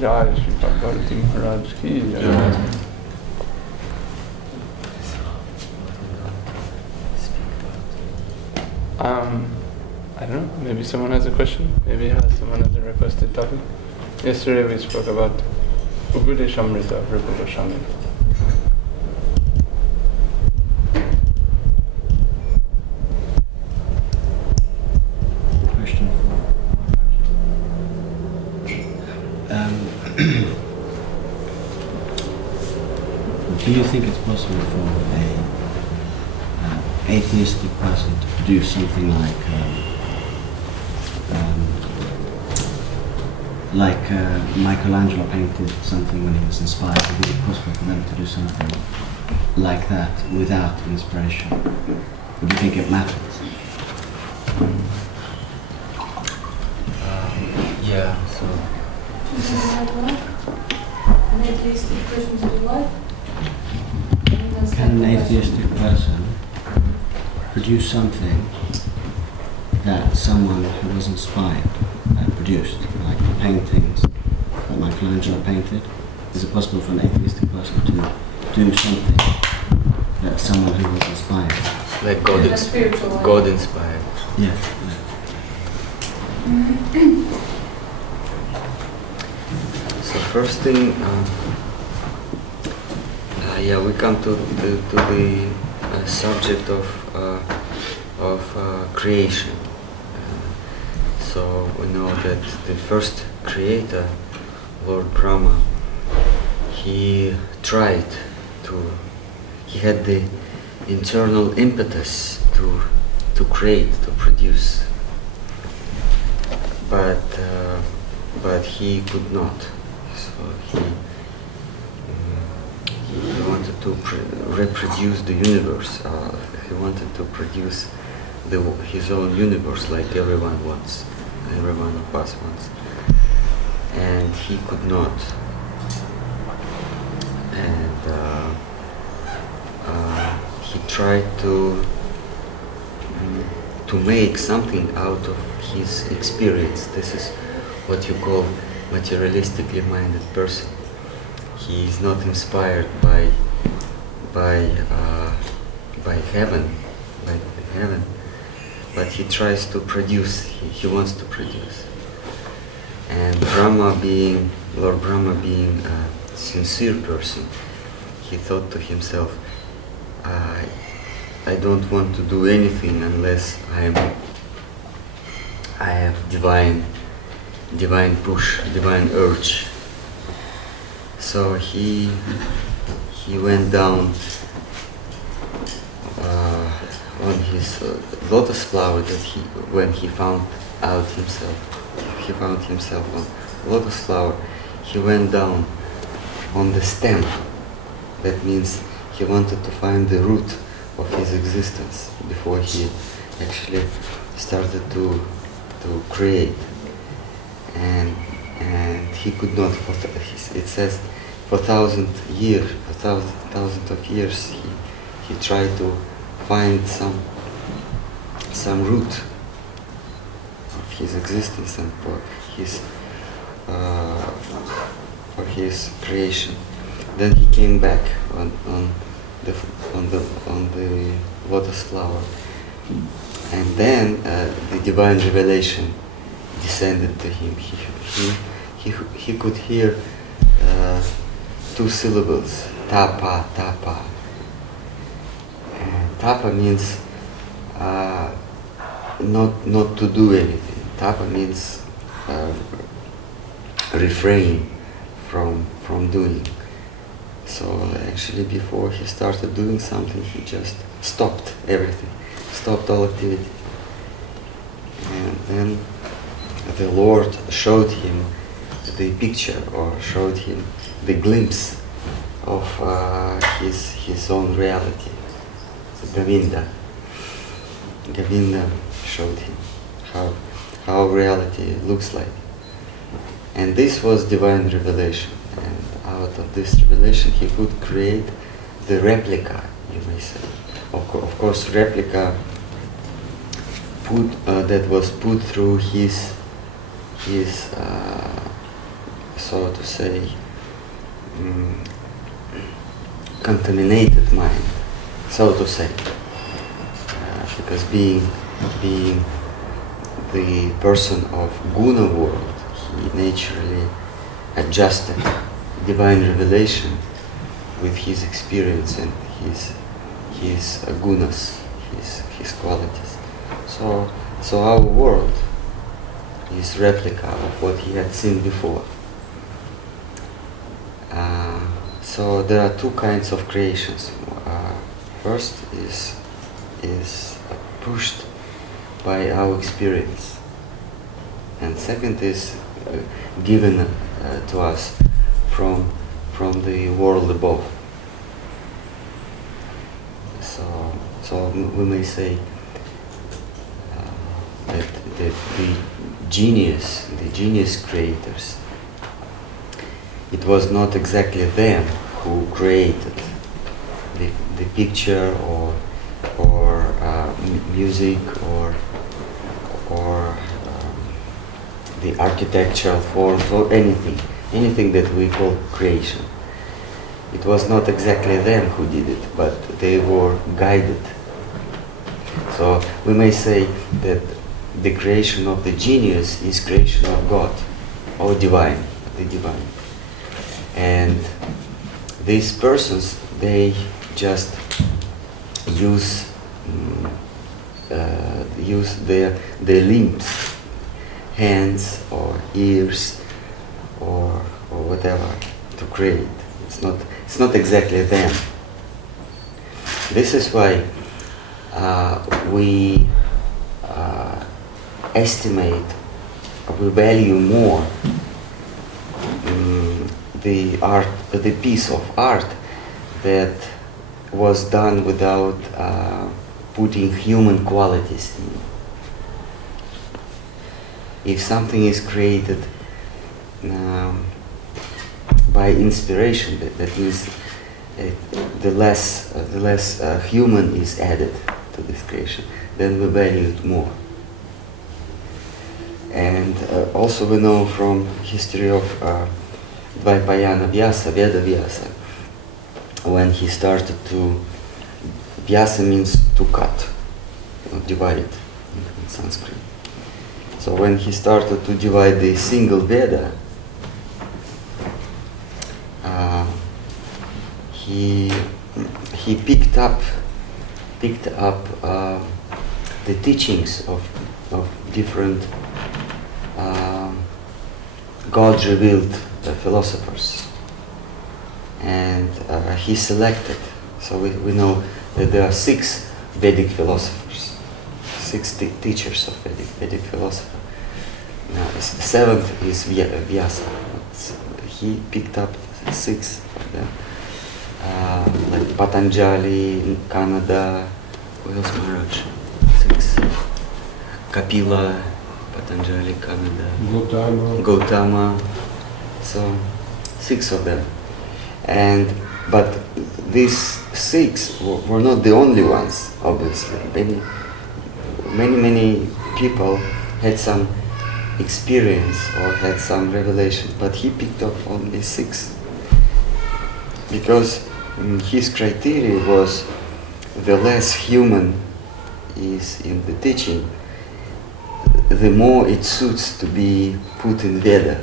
Jai Shri Bhakti Maharaj ki Jai. I don't know, maybe someone has a question? Maybe someone has a requested topic? Yesterday we spoke about Upadeshamrita of Rupa Goswami. Question. Do you think it's possible for a atheistic person to do something like Michelangelo painted something when he was inspired? Is it possible for them to do something like that without inspiration? Or do you think it matters? Yeah, so this is an atheistic person to do what? Can an atheistic person produce something that someone who was inspired produced, like the paintings that Michelangelo painted? Is it possible for an atheistic person to do something that someone who was inspired? like God inspired. Yeah. So first thing, we come to the subject of creation. So we know that the first creator, Lord Brahma, he had the internal impetus to create, to produce, but he could not. So he wanted to reproduce the universe. He wanted to produce his own universe, like everyone wants, every one of us wants, and he could not. And he tried to make something out of his experience. This is what you call materialistically minded person. He is not inspired by heaven, but he tries to produce. He wants to produce. And Lord Brahma being a sincere person, he thought to himself, I don't want to do anything unless I have divine push, divine urge. So he went down on his lotus flower when he found himself on lotus flower. He went down on the stem. That means he wanted to find the root of his existence before he actually started to create. And he could not. It says for thousands of years he tried to find some root of his existence and for his creation. Then he came back on the lotus flower, and then the divine revelation descended to him. He could hear two syllables, tapa, tapa. And tapa means not to do anything. Tapa means refrain from doing. So actually before he started doing something, he just stopped everything, stopped all activity. And then the Lord showed him the picture, or showed him the glimpse of his own reality. Govinda showed him how reality looks like. And this was divine revelation. And out of this revelation he could create the replica, you may say. Of course, replica that was put through his so to say, contaminated mind, so to say, because being the person of guna world, he naturally adjusted divine revelation with his experience and his gunas, his qualities. So our world is replica of what he had seen before. So there are two kinds of creations. First is pushed by our experience, and second is given to us from the world above. So we may say that the genius creators, it was not exactly them who created the picture or music or the architectural forms or anything that we call creation. It was not exactly them who did it, but they were guided. So we may say that the creation of the genius is creation of God or divine, the divine. And these persons, they just use their limbs, hands or ears or whatever to create. It's not exactly them. This is why we estimate, we value more the piece of art that was done without putting human qualities in. If something is created by inspiration, that means the less human is added to this creation, then we value it more. And also we know from history of Dvaipayana Vyasa, Veda Vyasa, when he started to, Vyasa means to cut, divide in Sanskrit. So when he started to divide the single Veda, he picked up the teachings of different God-revealed philosophers, and he selected. So we know that there are 6 Vedic philosophers, 6 teachers of Vedic philosophy. Now, the 7th is Vyasa. He picked up 6 of them, like Patanjali, Kanada, who else, Maharaj? 6. Kapila, Patanjali, Kanada, Gautama. So 6 of them. But these 6 were not the only ones, obviously. Many people had some experience or had some revelation, but he picked up only 6 because his criteria was the less human is in the teaching, the more it suits to be put in Veda,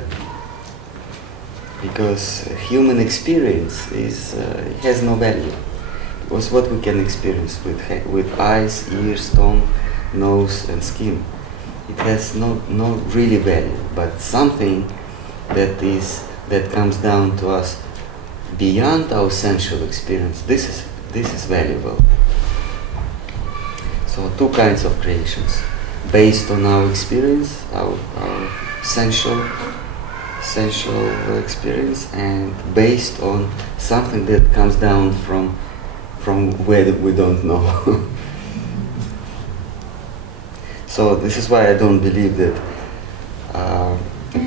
because human experience has no value. It was what we can experience with eyes, ears, tongue, nose and skin. It has no really value, but something that comes down to us beyond our sensual experience, this is valuable. So 2 kinds of creations, based on our experience, our sensual experience, and based on something that comes down from where we don't know. So this is why I don't believe that a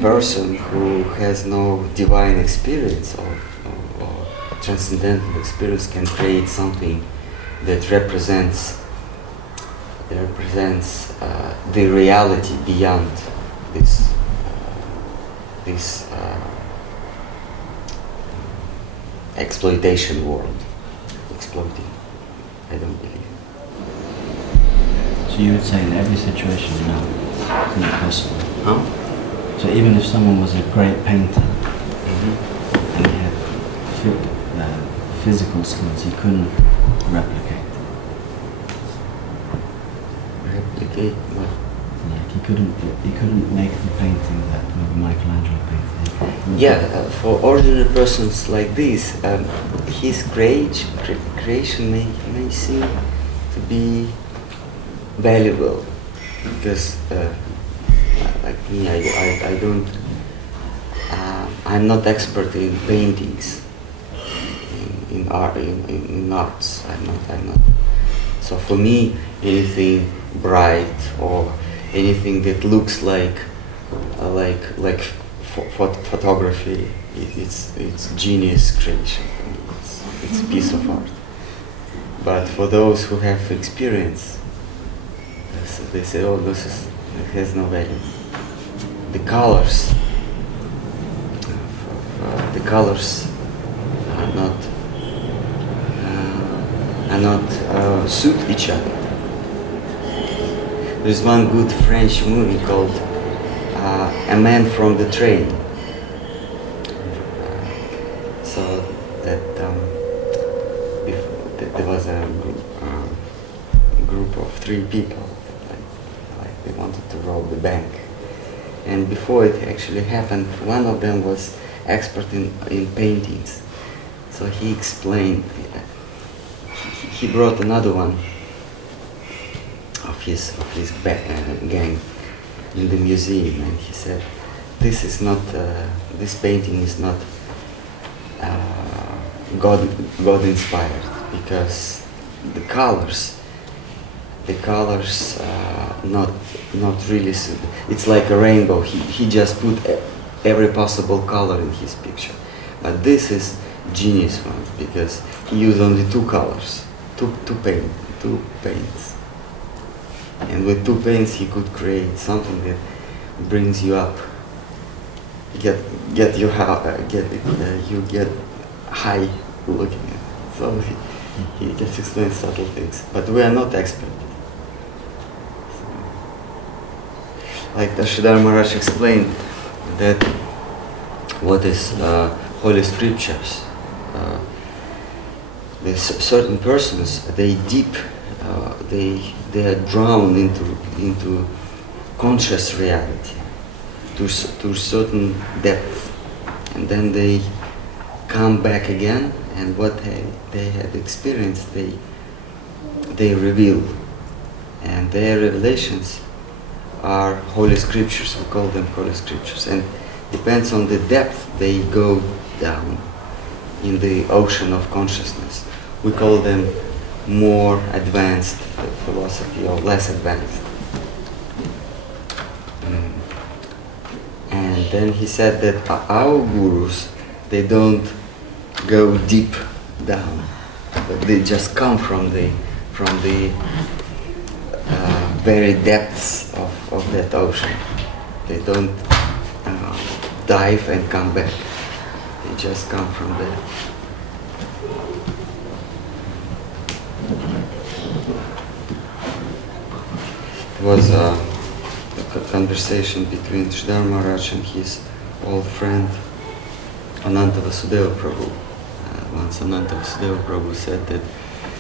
person who has no divine experience or transcendental experience can create something that represents the reality beyond this exploitation world. Exploiting. I don't believe. So you would say in every situation, no, it's not possible. Huh? So even if someone was a great painter and he had physical skills, he couldn't replicate. Replicate what? Like he couldn't make the painting that maybe Michelangelo painted. Yeah, for ordinary persons like this, his creation may seem to be valuable, because like me, I don't, I'm not expert in paintings, in art, in arts. I'm not. So for me, anything bright or anything that looks like photography, it's genius creation. It's a piece of art. But for those who have experience, they say, oh, it has no value. The colors are not suit each other. There's one good French movie called A Man from the Train. So that there was a group of 3 people, like they wanted to rob the bank. And before it actually happened, one of them was expert in paintings. So he explained, he brought another one of his gang in the museum, and he said, this painting is not God inspired, because the colors not really suit. It's like a rainbow. He just put every possible color in his picture. But this is genius one, because he used only 2 colors, two paints. And with 2 paints he could create something that brings you up, you get high looking at it. So he just explains subtle things, but we are not experts. Like the Sridhar Maharaj explained that what is Holy Scriptures. There's certain persons, they are drawn into conscious reality to certain depth, and then they come back again, and what they had experienced, they reveal, and their revelations are Holy Scriptures. We call them Holy Scriptures, and depends on the depth they go down in the ocean of consciousness. We call them more advanced philosophy or less advanced. And then he said that our gurus, they don't go deep down, but they just come from the very depths of that ocean. They don't dive and come back. They just come from there. It was a conversation between Sridhar Maharaj and his old friend Ananta Vasudeva Prabhu. Once Ananta Vasudeva Prabhu said that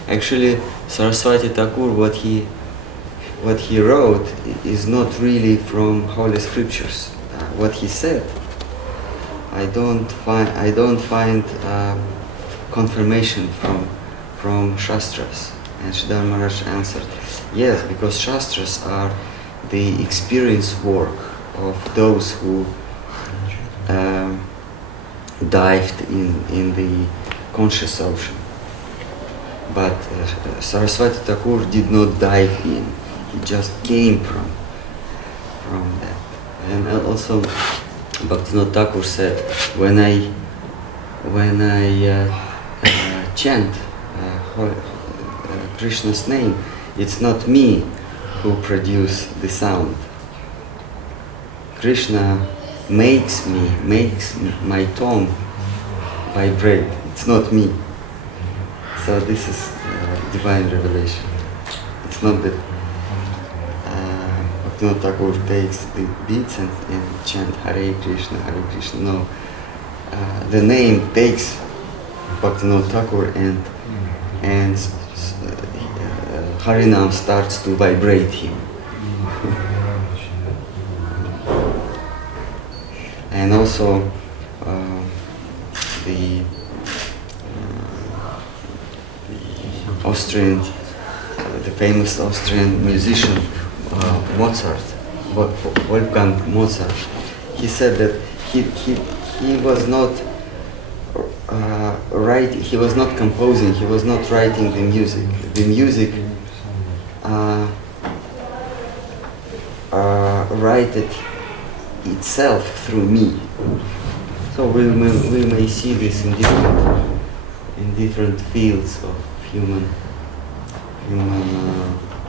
actually Saraswati Thakur, what he wrote is not really from Holy Scriptures. What he said, I don't find confirmation from Shastras. And Sridhar Maharaj answered, yes, because Shastras are the experience work of those who dived in the conscious ocean. But Saraswati Thakur did not dive in. He just came from that. And also Bhaktivinoda Thakur said, when I chant Krishna's name, it's not me who produce the sound. Krishna makes my tongue vibrate. it's not me. So this is divine revelation. It's not that Bhaktivinoda Thakur takes the beats and chant Hare Krishna, Hare Krishna. No. The name takes Bhaktivinoda Thakur and Harinam starts to vibrate him. And also the Austrian, the famous Austrian musician Mozart, Wolfgang Mozart, he said that he was not writing, he was not composing, he was not writing the music. The music writed itself through me. So we may see this in different fields of human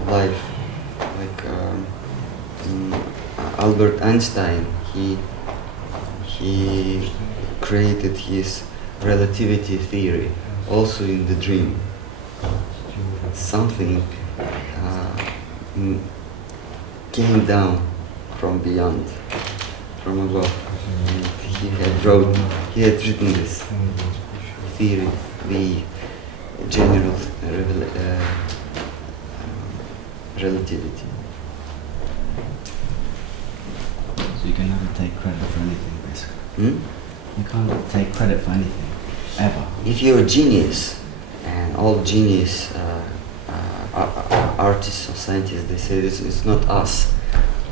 life. Like Albert Einstein, he created his relativity theory also in the dream. Something came down from beyond, from above. And he had written this theory, the general relativity. So you can never take credit for anything, basically. You can't take credit for anything, ever. If you're a genius, and all genius artists or scientists, they say it's not us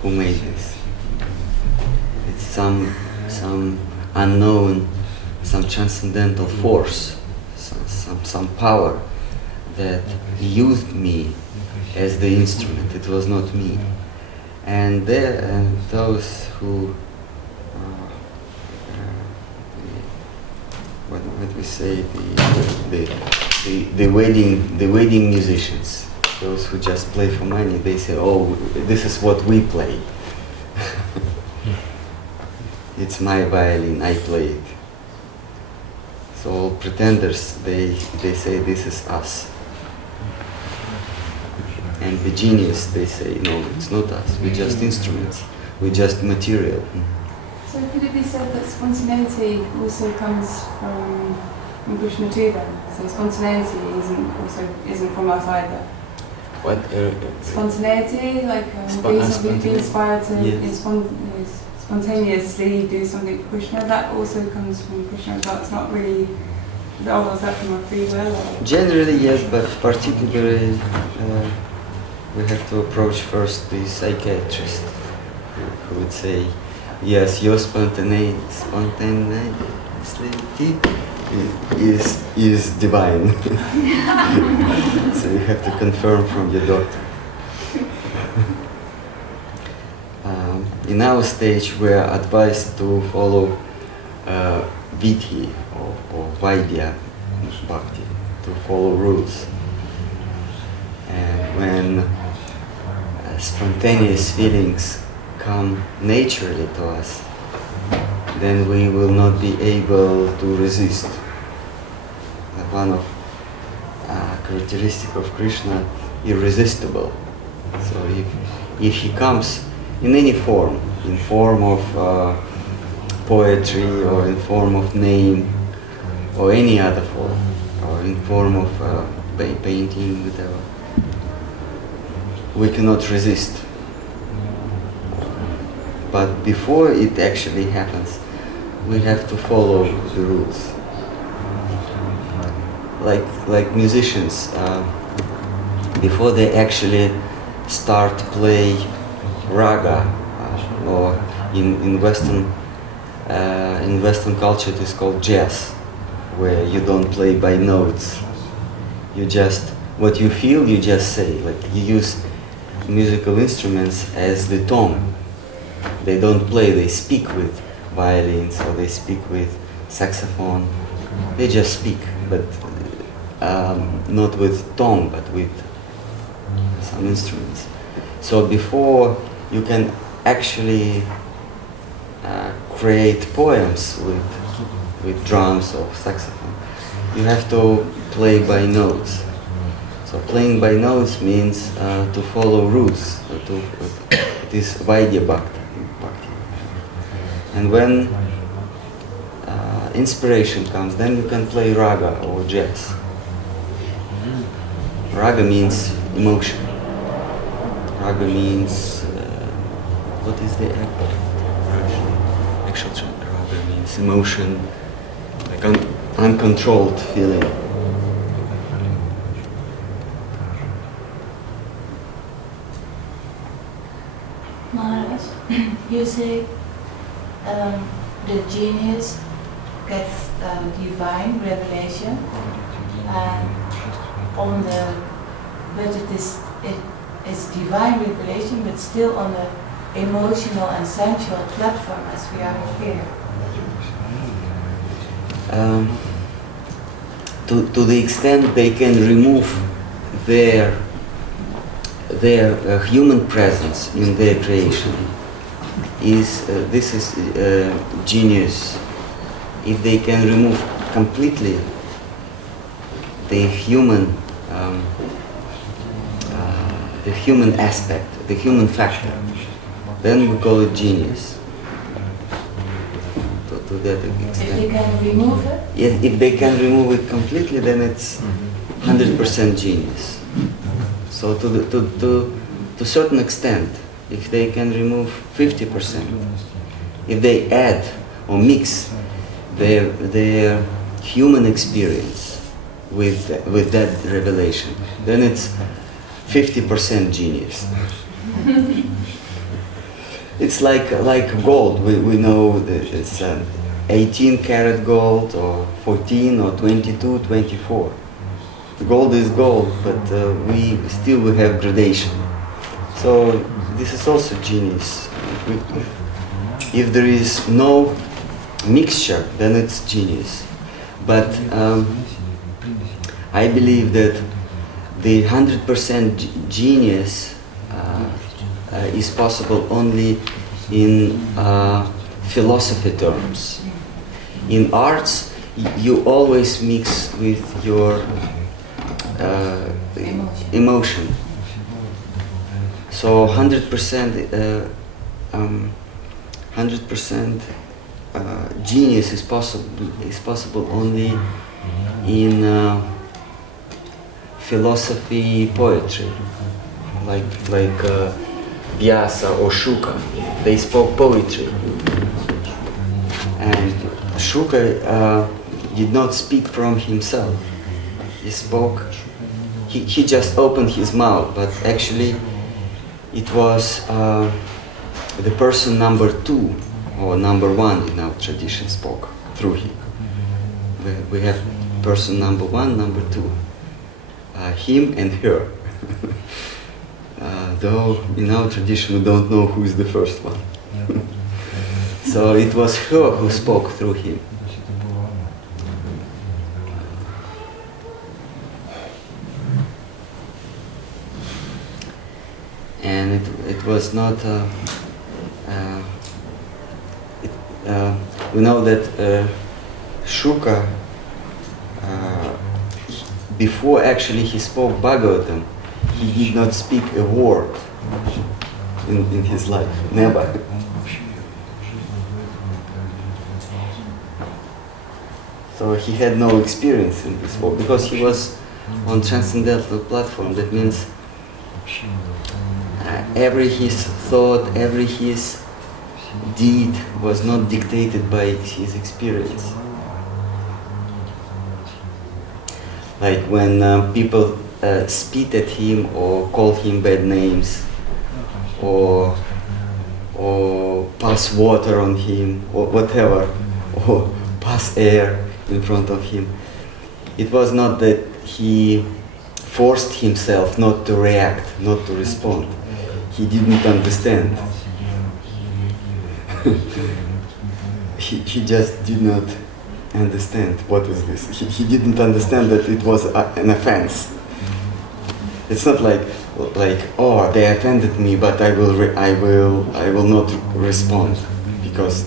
who made this. It's some unknown, some transcendental force, some power that used me as the instrument. It was not me. And those who, what we say, the wedding musicians, those who just play for money, they say, oh, this is what we play. It's my violin, I play it. So all pretenders, they say this is us. And the genius, they say, no, it's not us, we're just instruments, we're just material. So could it be said that spontaneity also comes from Krishna too then? So spontaneity isn't from us either? What? Spontaneity, like being inspired to spontaneously do something for Krishna, that also comes from Krishna, but it's not really, is that from our free will? Or? Generally yes, but particularly we have to approach first the psychiatrist who would say, yes, your spontaneity is divine. So you have to confirm from your doctor. In our stage, we are advised to follow Vidhi or Vaidya Bhakti, to follow rules. And when spontaneous feelings come naturally to us, then we will not be able to resist. One of characteristic of Krishna, irresistible. So if he comes in any form, in form of poetry or in form of name or any other form, or in form of painting, whatever, we cannot resist. But before it actually happens, we have to follow the rules. Like musicians, before they actually start play raga, or in Western culture it is called jazz, where you don't play by notes. You just, what you feel, you just say. Like you use musical instruments as the tongue. They don't play, they speak with violins or they speak with saxophone. They just speak, but not with tongue, but with some instruments. So before you can actually create poems with with drums or saxophone. You have to play by notes. So playing by notes means to follow roots. It is Vaidya Bhakti. And when inspiration comes, then you can play raga or jazz. Raga means emotion. Raga means what is the actual term? Raga means emotion, like uncontrolled feeling. Maharaj, you say the genius gets divine revelation, and but it is divine revelation, but still on the emotional and sensual platform as we are here. To the extent they can remove their human presence in their creation, this is genius. If they can remove completely the human aspect, the human factor, then we call it genius. To that extent. If they can remove it? Yes, if they can remove it completely, then it's 100% genius. So to a certain extent, if they can remove 50%, if they add or mix their human experience with that revelation, then it's 50% genius. It's like gold. We know that it's 18 karat gold, or 14, or 22, 24. Gold is gold, but we have gradation. So this is also genius. If there is no mixture, then it's genius. But I believe that the 100% genius is possible only in philosophy terms. In arts, you always mix with your emotion. So 100% genius is possible only in philosophy, poetry, like Vyasa or Shuka. They spoke poetry, and Shuka did not speak from himself. He spoke. He just opened his mouth, but actually it was the person number 2 or number 1 in our tradition spoke through him. We have person number 1, number 2, him and her. Though in our tradition we don't know who is the first one. So it was her who spoke through him. And it was not, we know that Shuka, before actually he spoke Bhagavatam, he did not speak a word in his life, never. So he had no experience in this world, because he was on transcendental platform. That means every his thought, every his deed was not dictated by his experience. Like when people spit at him or call him bad names, or pass water on him, or whatever, or pass air in front of him. It was not that he forced himself not to react, not to respond. He didn't understand. he just did not understand what is this. He didn't understand that it was an offense. It's not like oh, they offended me, but I will not respond because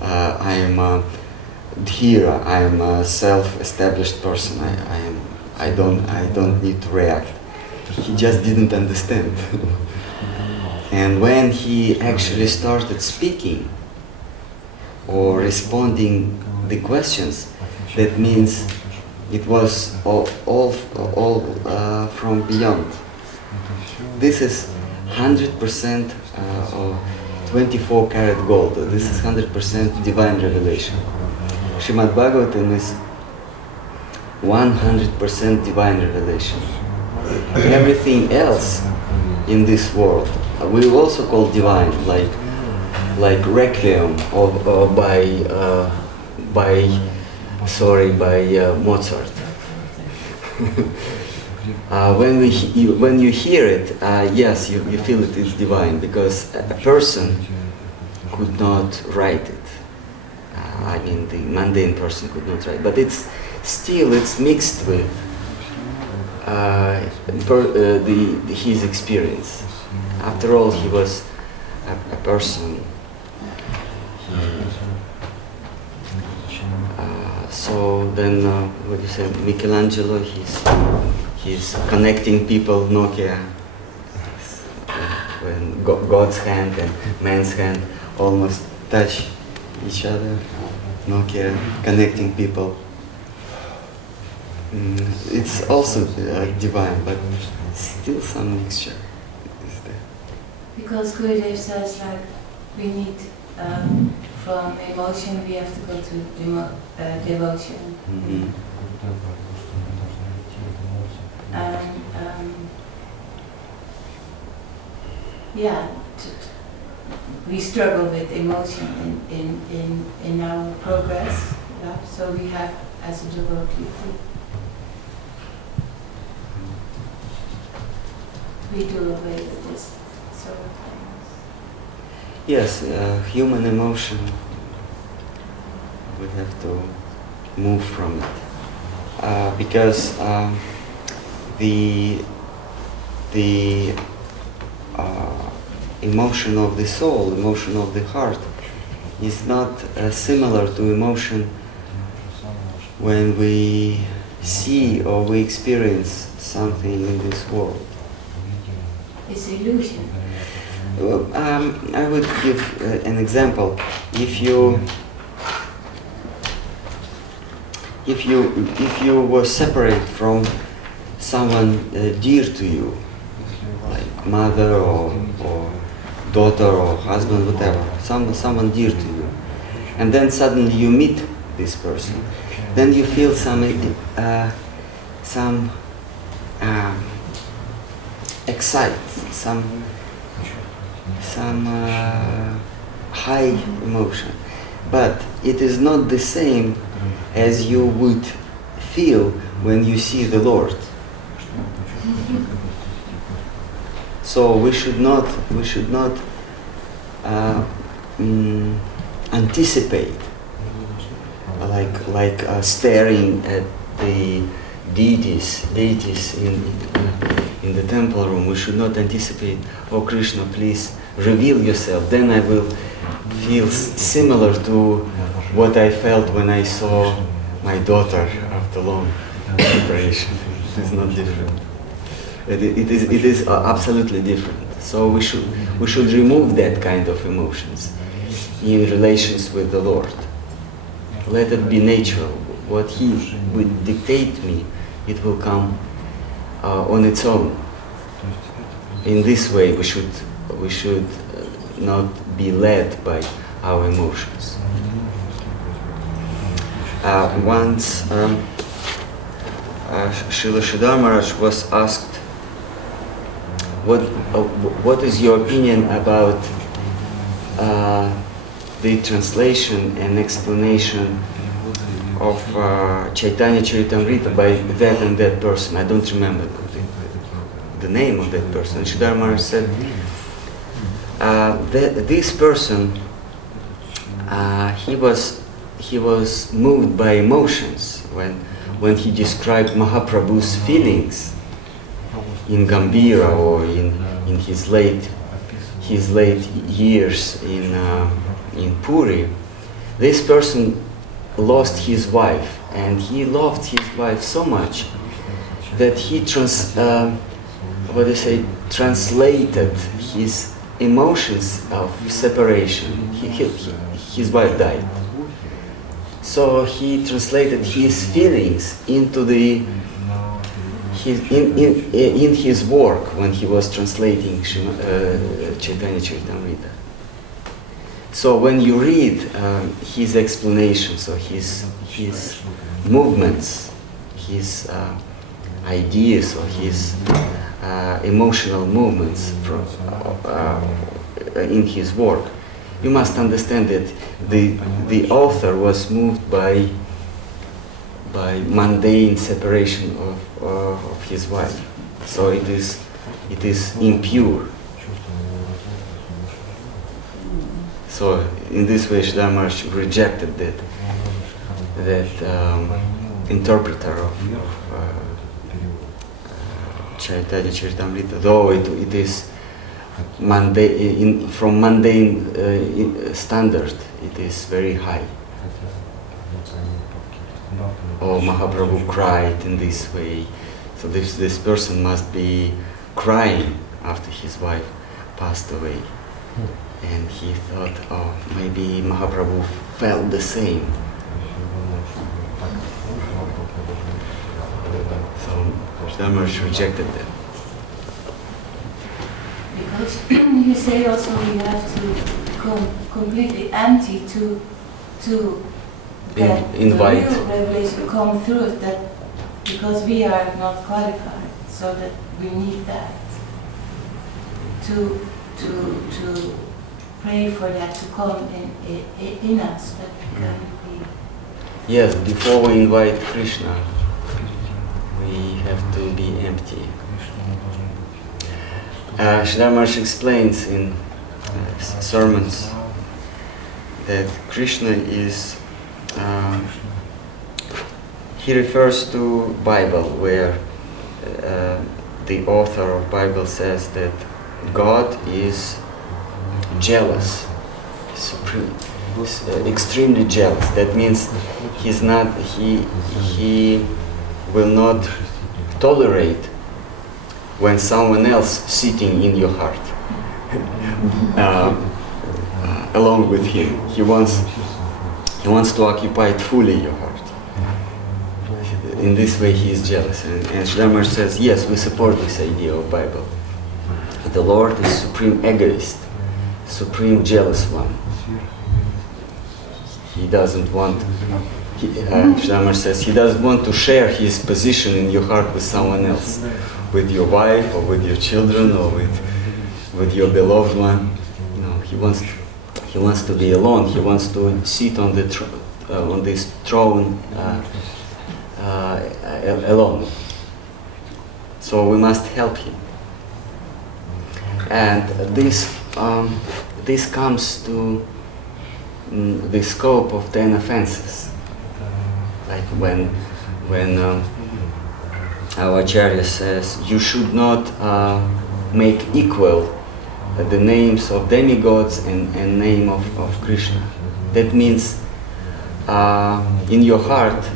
I am Dhira, I am a self-established person. I don't need to react. He just didn't understand. And when he actually started speaking or responding the questions, that means it was all from beyond. This is 100% of 24 karat gold. This is 100% divine revelation. Srimad Bhagavatam is 100% divine revelation. Everything else in this world we will also call divine, like Requiem by Mozart. When you hear it, yes, you feel it is divine, because a person could not write it. I mean, the mundane person could not write, but it's mixed with his experience. After all, he was a person. So then, what do you say, Michelangelo? He's connecting people. Nokia, when God's hand and man's hand almost touch each other. Nokia connecting people. It's also divine, but still some mixture is there. Because Gurudev says, like, we need from emotion we have to go to devotion. Mm-hmm. We struggle with emotion in our progress. Yeah? So we have, as a devotee, we do away with this sort of things. Yes, human emotion, we have to move from it, because the emotion of the soul, emotion of the heart, is not similar to emotion when we see or we experience something in this world. It's illusion. I would give an example. If you were separate from someone dear to you, like mother or daughter or husband, whatever, someone dear to you, and then suddenly you meet this person, then you feel some excite, some high emotion, but it is not the same as you would feel when you see the Lord. So we should not anticipate, like staring at the deities in the temple room. We should not anticipate, oh Krishna, please reveal yourself. Then I will feel similar to what I felt when I saw my daughter after long separation. It is not different. It is absolutely different. So we should remove that kind of emotions in relations with the Lord. Let it be natural. What He would dictate me, it will come on its own. In this way, we should not be led by our emotions. Once Srila Sridhar Maharaj was asked, what is your opinion about the translation and explanation of Chaitanya Charitamrita by that and that person? I don't remember the name of that person. Sridhar Maharaj said, this person, he was moved by emotions when he described Mahaprabhu's feelings in Gambhira or in his late years in Puri. This person lost his wife, and he loved his wife so much that he translated his emotions of separation. His wife died, so he translated his feelings into in his work when he was translating Chaytanya Charitamrita. So when you read his explanations or his movements, his ideas or his emotional movements in his work, you must understand that the author was moved by mundane separation of his wife. So it is impure. So in this way, Sridhar Maharaj rejected that interpreter of Chaitanya Charitamrita, though it is mundane, from mundane standard, it is very high. Oh, Mahaprabhu cried in this way, so this person must be crying after his wife passed away. And he thought, oh, maybe Mahaprabhu felt the same. So Sridhar Maharaj rejected them. Because you say also we have to become completely empty to that invite the real revelation come through, that because we are not qualified, so that we need that to pray for that to come in us, that we can be. Yes, before we invite Krishna, we have to be empty. Sridhar Maharaj explains in sermons that Krishna is, he refers to Bible, where the author of Bible says that God is jealous, supreme, extremely jealous. That means he will not tolerate when someone else sitting in your heart along with him. He wants to occupy fully your heart. In this way he is jealous. And Sridhar Maharaj says, yes, we support this idea of Bible. The Lord is supreme egoist, supreme jealous one. He doesn't want, Sridhar Maharaj says, he doesn't want to share his position in your heart with someone else, with your wife or with your children or with your beloved one. No, he wants to be alone. He wants to sit on the on this throne alone. So we must help him. And this comes to the scope of 10 offenses. Like when our Acharya says, you should not make equal the names of demigods and name of Krishna. That means in your heart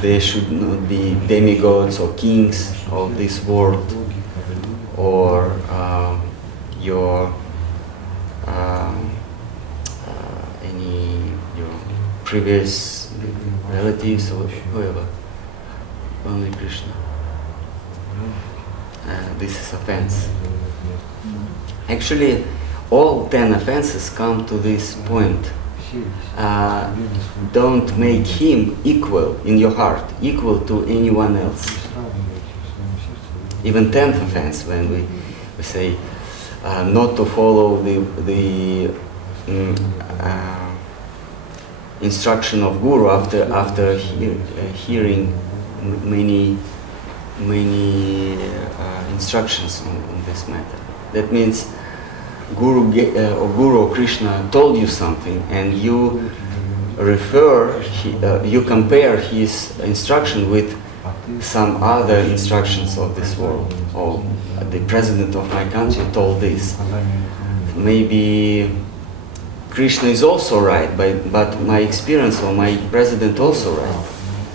there should not be demigods or kings of this world, or your previous relatives or whoever. Only Krishna. This is offense. Actually, all 10 offenses come to this point. Don't make him equal in your heart, equal to anyone else. Even 10th offense, when we say not to follow the instruction of Guru after hearing many instructions on this matter. That means Guru or Krishna told you something, and you you compare his instruction with some other instructions of this world. Or the president of my country told this. Maybe Krishna is also right, but my experience or my president also right.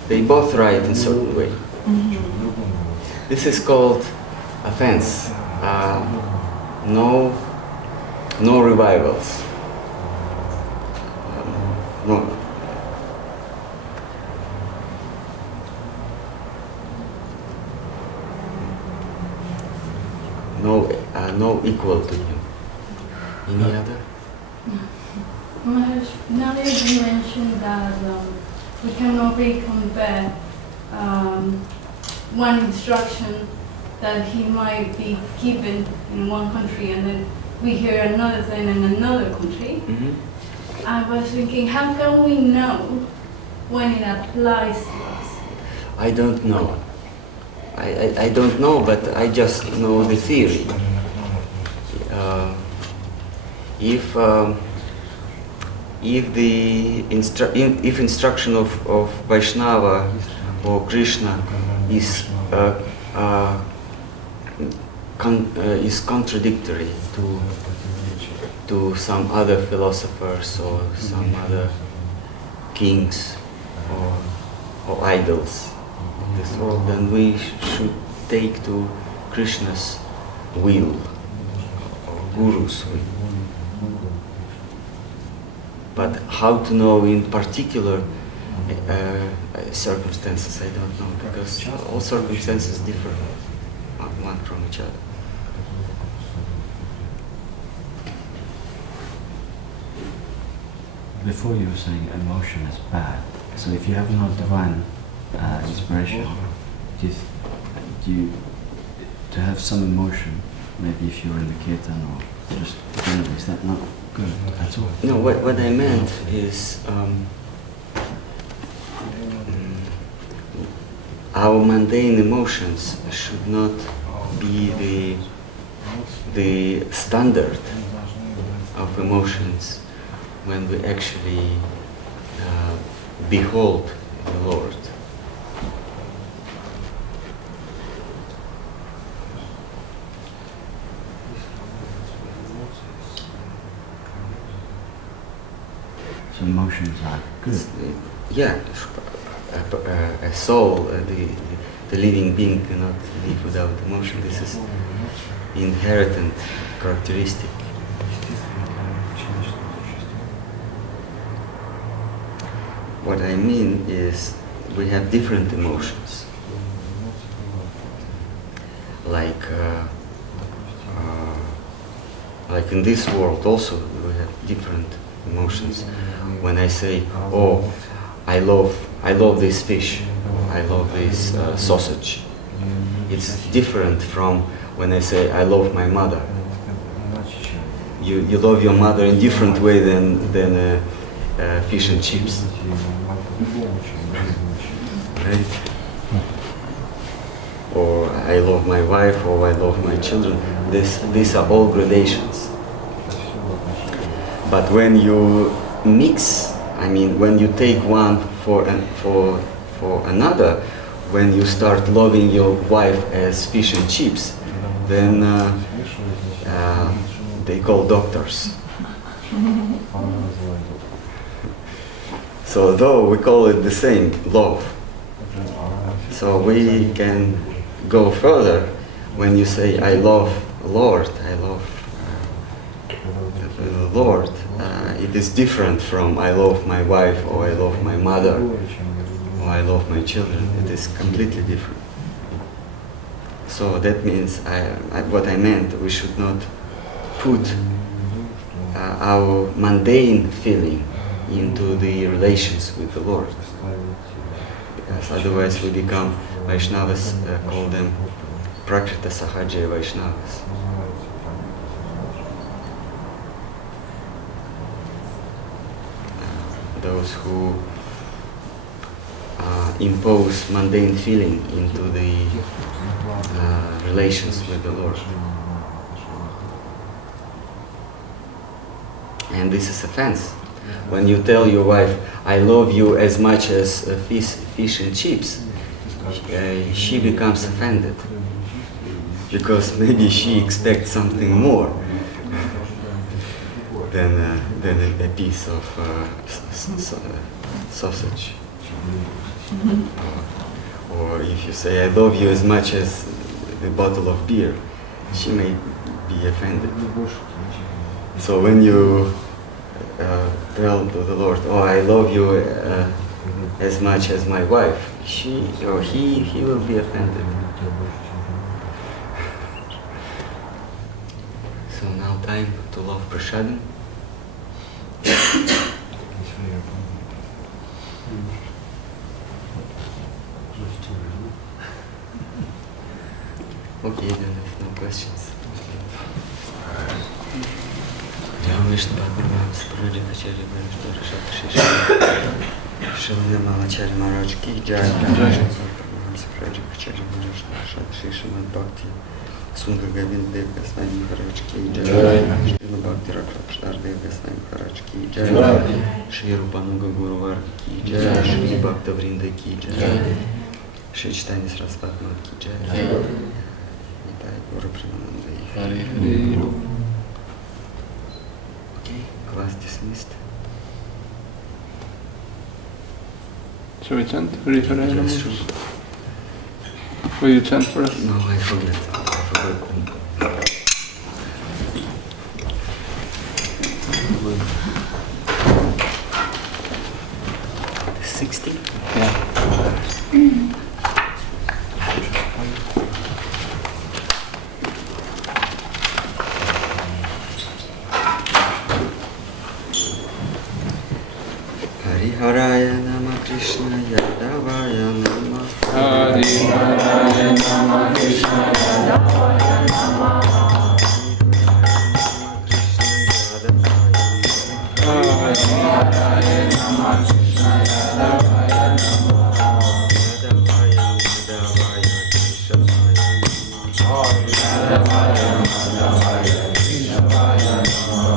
They both right in certain way. This is called offense. No revivals. No. No equal to him. Any other? Maharaj, now that you mentioned that we cannot really compare one instruction that he might be given in one country and then we hear another thing in another country. I was thinking, how can we know when it applies to us? I don't know. I don't know, but I just know the theory. If instruction of Vaishnava or Krishna is contradictory to some other philosophers or some other kings or idols of this world, then we should take to Krishna's will or Guru's will. But how to know in particular circumstances, I don't know, because all circumstances differ one from each other. Before you were saying emotion is bad, so if you have no divine inspiration, to have some emotion, maybe if you're in the kirtan or just generally, is that not good at all? No, what I meant is our mundane emotions should not be the standard of emotions when we actually behold the Lord. So emotions are good. Yeah, a soul, the living being cannot live without emotion. This is inherent characteristic. What I mean is we have different emotions. Like in this world also we have different emotions. When I say, oh, I love this fish, I love this sausage, it's different from when I say I love my mother. You love your mother in different way than fish and chips. Right? Or I love my wife, or I love my children. These are all gradations. But when you mix, I mean, when you take one for another, when you start loving your wife as fish and chips, then they call doctors. So though we call it the same, love. So we can go further when you say, I love Lord, I love the Lord. It is different from I love my wife, or I love my mother, or I love my children. It is completely different. So that means what I meant, we should not put our mundane feeling into the relations with the Lord, because otherwise we become Vaishnavas, call them Prakrita Sahaja Vaishnavas. Those who impose mundane feeling into the relations with the Lord. And this is offense. When you tell your wife, I love you as much as fish and chips, she becomes offended, because maybe she expects something more. than a piece of sausage. Or if you say, I love you as much as a bottle of beer, she may be offended. So when you tell to the Lord, oh, I love you as much as my wife, she or he will be offended. So now time to love prasadam. Okay, then if no questions. Jai Vishnu Bhagavan Saprajya Acharya Vishnu Rashata Shri Mamacharya Maharaj Ki Jai Bhagavan Saprajya Acharya Vishnu Rashata Shri Bhakti Sunga Govind Dev Goswami Maharaj Ki Jai Shri Bhakti Rakshar Dev Goswami Maharaj Ki Jai Shri Rupanuga Guru Varga Ki Jai Shri Bhakta Vrinda Ki Jai Shri Chaytanya SARASWATA Ki Jai Guru Premananda. Hari Hari. Okay, class dismissed. Shall we chant? Hari Hari. Yes, sure. Will you chant for us? No, I forgot. The 60? Yeah. Haraya Nama Krishna Yadavaya Nama Hari Hari Nama Krishna Yadavaya Nama Hari Hari Nama Krishna Yadavaya Nama Yadavaya Madhavaya Krishavaya Nama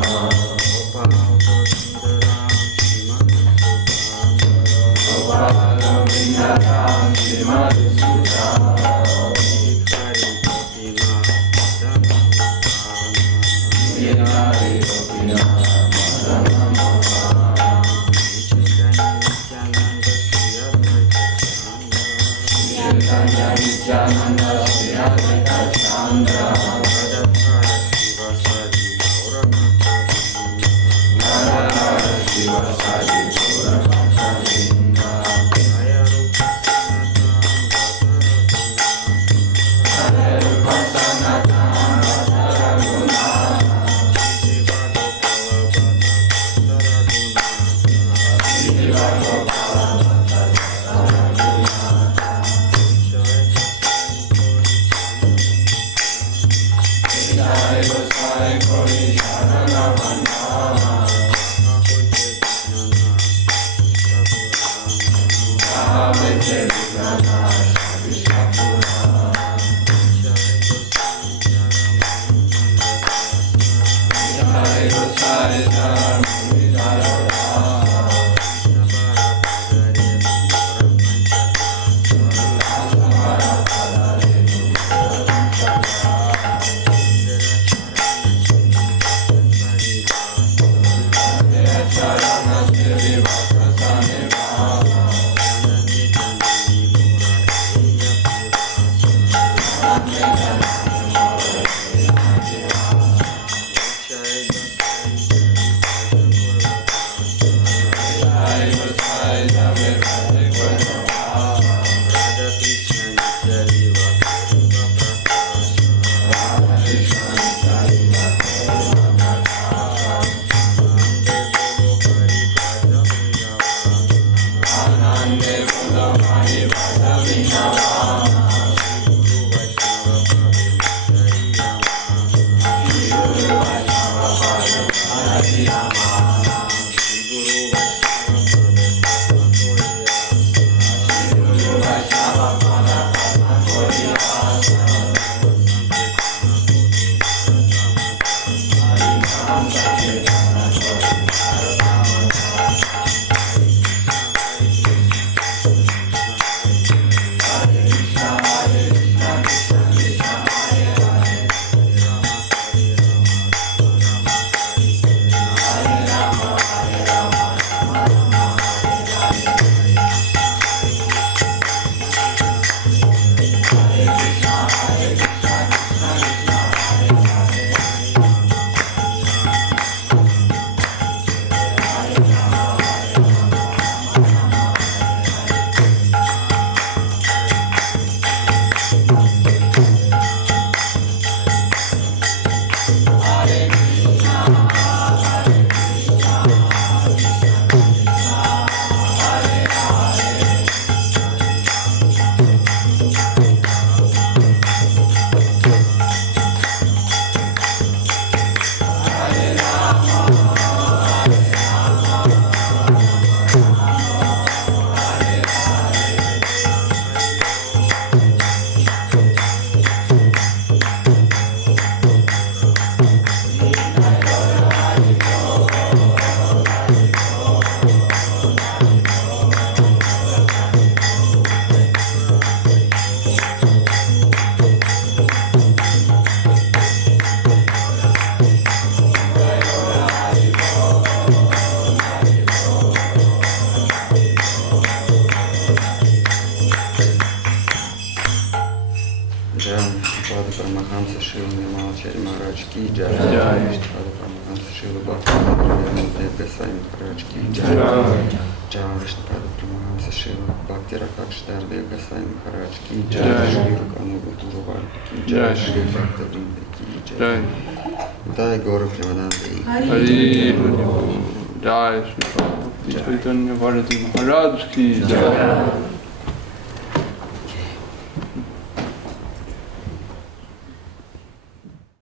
Paramahamsa Shri Nirmalacharya Maharaj Ki Jai. Jai. Shri Paramahamsa Shri Bhakti Chaytanya Swami Maharaj Ki Jai. Jai. Shri Paramahamsa Shri Bhakti Chaytanya Swami Maharaj Ki Jai. Shri Kanubhuru Bharati Ki Jai. Shri Bhakti Vrinda Ki Jai. Jai Gaura Premanande. Hari Bol. Jai Shri Bhakti Chaytanya Bharati Maharaj Ki Jai.